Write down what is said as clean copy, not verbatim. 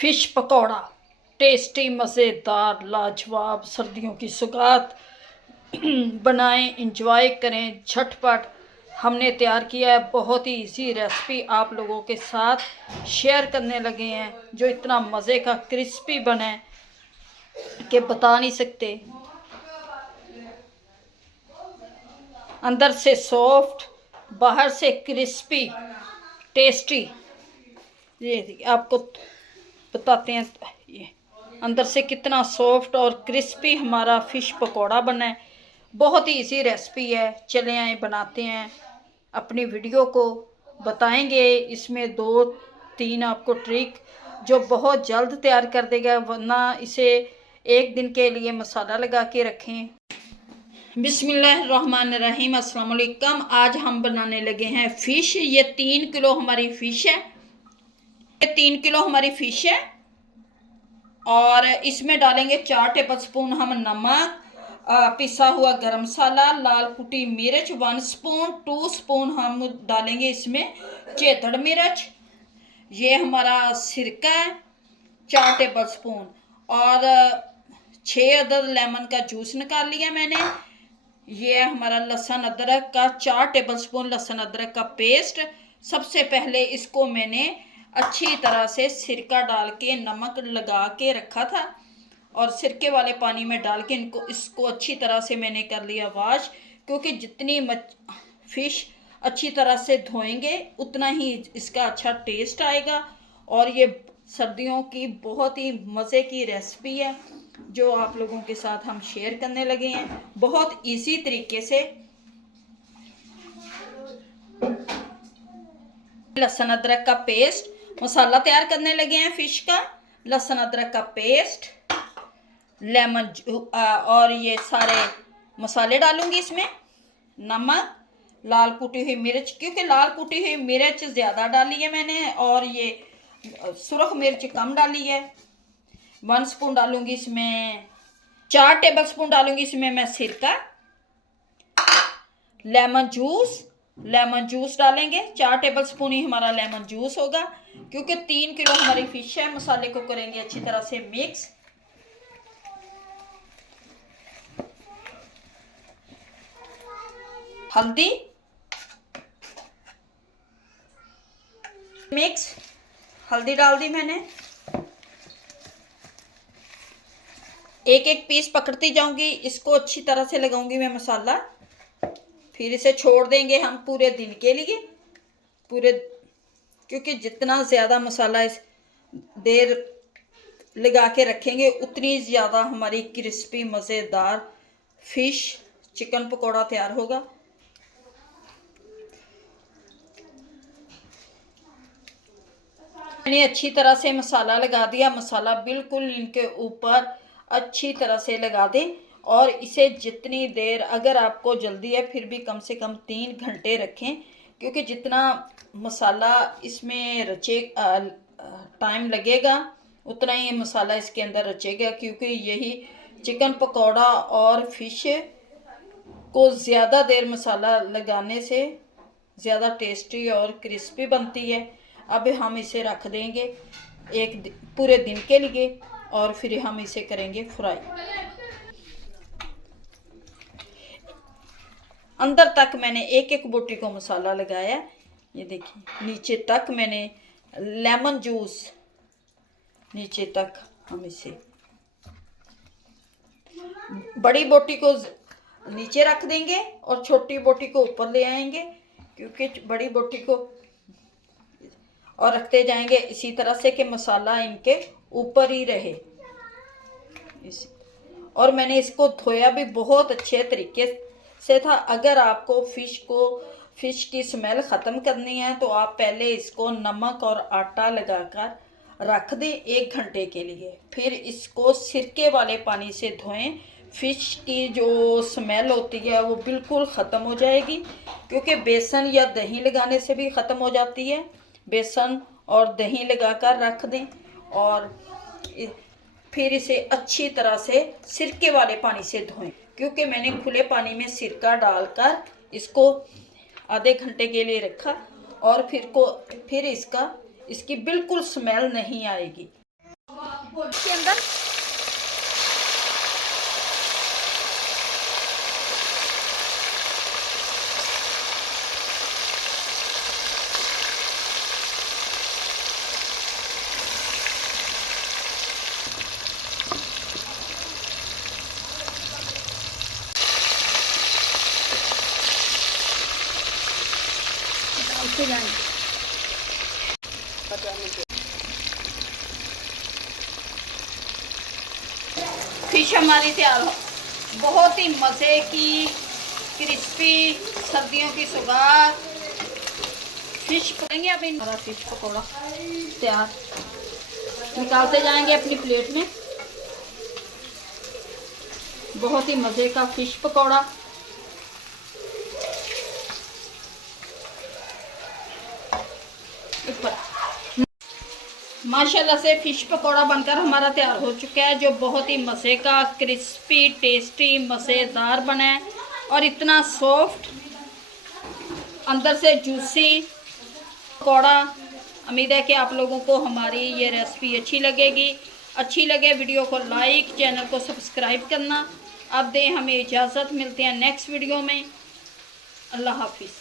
Fish pakora tasty मज़ेदार लाजवाब सर्दियों की सौगात। बनाएं, इंजॉय करें झटपट। हमने तैयार किया है बहुत ही इजी रेसिपी, आप लोगों के साथ शेयर करने लगे हैं, जो इतना मज़े का क्रिस्पी बने कि बता नहीं सकते। अंदर से सॉफ्ट, बाहर से क्रिस्पी, टेस्टी। ये आपको बताते हैं ये अंदर से कितना सॉफ्ट और क्रिस्पी हमारा फ़िश पकौड़ा बना है। बहुत ही इजी रेसिपी है, चले आए बनाते हैं। अपनी वीडियो को बताएंगे, इसमें 2-3 आपको ट्रिक जो बहुत जल्द तैयार कर देगा, वरना इसे एक दिन के लिए मसाला लगा के रखें। बिस्मिल्लाहिर्रहमानिर्रहीम, अस्सलाम वालेकुम। आज हम बनाने लगे हैं फ़िश। ये 3 किलो हमारी फ़िश है। ये 3 किलो हमारी फ़िश है और इसमें डालेंगे 4 टेबल स्पून हम नमक, पिसा हुआ गरम मसाला, लाल कुटी मिर्च 1 स्पून, 2 स्पून हम डालेंगे इसमें चेतड़ मिर्च। ये हमारा सिरका है 4 टेबल स्पून और 6 अदद लेमन का जूस निकाल लिया मैंने। ये हमारा लहसुन अदरक का 4 टेबल स्पून लहसुन अदरक का पेस्ट। सबसे पहले इसको मैंने अच्छी तरह से सिरका डाल के नमक लगा के रखा था और सिरके वाले पानी में डाल के इसको अच्छी तरह से मैंने कर लिया वॉश, क्योंकि जितनी फ़िश अच्छी तरह से धोएंगे उतना ही इसका अच्छा टेस्ट आएगा। और ये सर्दियों की बहुत ही मज़े की रेसिपी है जो आप लोगों के साथ हम शेयर करने लगे हैं बहुत इजी तरीके से। लहसुन अदरक का पेस्ट, मसाला तैयार करने लगे हैं फ़िश का। लहसुन अदरक का पेस्ट, लेमन और ये सारे मसाले डालूंगी इसमें। नमक, लाल कुटी हुई मिर्च, क्योंकि लाल कुटी हुई मिर्च ज़्यादा डाली है मैंने और ये सुरख मिर्च कम डाली है। 1 स्पून डालूंगी इसमें, 4 टेबल स्पून डालूंगी इसमें मैं सिरका। लेमन जूस डालेंगे, 4 टेबल स्पून ही हमारा लेमन जूस होगा, क्योंकि 3 किलो हमारी फ़िश है। मसाले को करेंगे अच्छी तरह से मिक्स। हल्दी मिक्स, हल्दी डाल दी मैंने। एक एक पीस पकड़ती जाऊंगी, इसको अच्छी तरह से लगाऊंगी मैं मसाला। फिर इसे छोड़ देंगे हम पूरे दिन के लिए, क्योंकि जितना ज़्यादा मसाला इस देर लगा के रखेंगे उतनी ज़्यादा हमारी क्रिस्पी मज़ेदार फ़िश चिकन पकौड़ा तैयार होगा। मैंने अच्छी तरह से मसाला लगा दिया। मसाला बिल्कुल इनके ऊपर अच्छी तरह से लगा दें और इसे जितनी देर, अगर आपको जल्दी है फिर भी कम से कम 3 घंटे रखें, क्योंकि जितना मसाला इसमें रचे टाइम लगेगा उतना ही मसाला इसके अंदर रचेगा, क्योंकि यही चिकन पकौड़ा और फ़िश को ज़्यादा देर मसाला लगाने से ज़्यादा टेस्टी और क्रिस्पी बनती है। अब हम इसे रख देंगे पूरे दिन के लिए और फिर हम इसे करेंगे फ्राई। अंदर तक मैंने एक एक बोटी को मसाला लगाया। ये देखिए नीचे तक मैंने लेमन जूस, नीचे तक हम इसे बड़ी बोटी को नीचे रख देंगे और छोटी बोटी को ऊपर ले आएंगे, क्योंकि बड़ी बोटी को और रखते जाएंगे इसी तरह से कि मसाला इनके ऊपर ही रहे। और मैंने इसको धोया भी बहुत अच्छे तरीके से था। अगर आपको फ़िश की स्मेल ख़त्म करनी है तो आप पहले इसको नमक और आटा लगाकर रख दें 1 घंटे के लिए, फिर इसको सिरके वाले पानी से धोएं। फ़िश की जो स्मेल होती है वो बिल्कुल ख़त्म हो जाएगी, क्योंकि बेसन या दही लगाने से भी ख़त्म हो जाती है। बेसन और दही लगाकर रख दें और फिर इसे अच्छी तरह से सिरके वाले पानी से धोएं, क्योंकि मैंने खुले पानी में सिरका डालकर इसको आधे घंटे के लिए रखा और फिर इसकी बिल्कुल स्मेल नहीं आएगी। इसके अंदर डालते जाएंगे। फिश हमारी तैयार हो, बहुत ही मज़े की क्रिस्पी सर्दियों की सौगात फिश पकड़ेंगे। अब हमारा फिश पकौड़ा तैयार, निकालते जाएंगे अपनी प्लेट में। बहुत ही मज़े का फिश पकौड़ा। माशाल्लाह से फिश पकौड़ा बनकर हमारा तैयार हो चुका है, जो बहुत ही मज़े का क्रिस्पी टेस्टी मज़ेदार बना है और इतना सॉफ्ट, अंदर से जूसी पकौड़ा। उम्मीद है कि आप लोगों को हमारी ये रेसिपी अच्छी लगेगी। अच्छी लगे वीडियो को लाइक, चैनल को सब्सक्राइब करना। अब दें हमें इजाज़त, मिलते हैं नेक्स्ट वीडियो में। अल्लाह हाफिज़।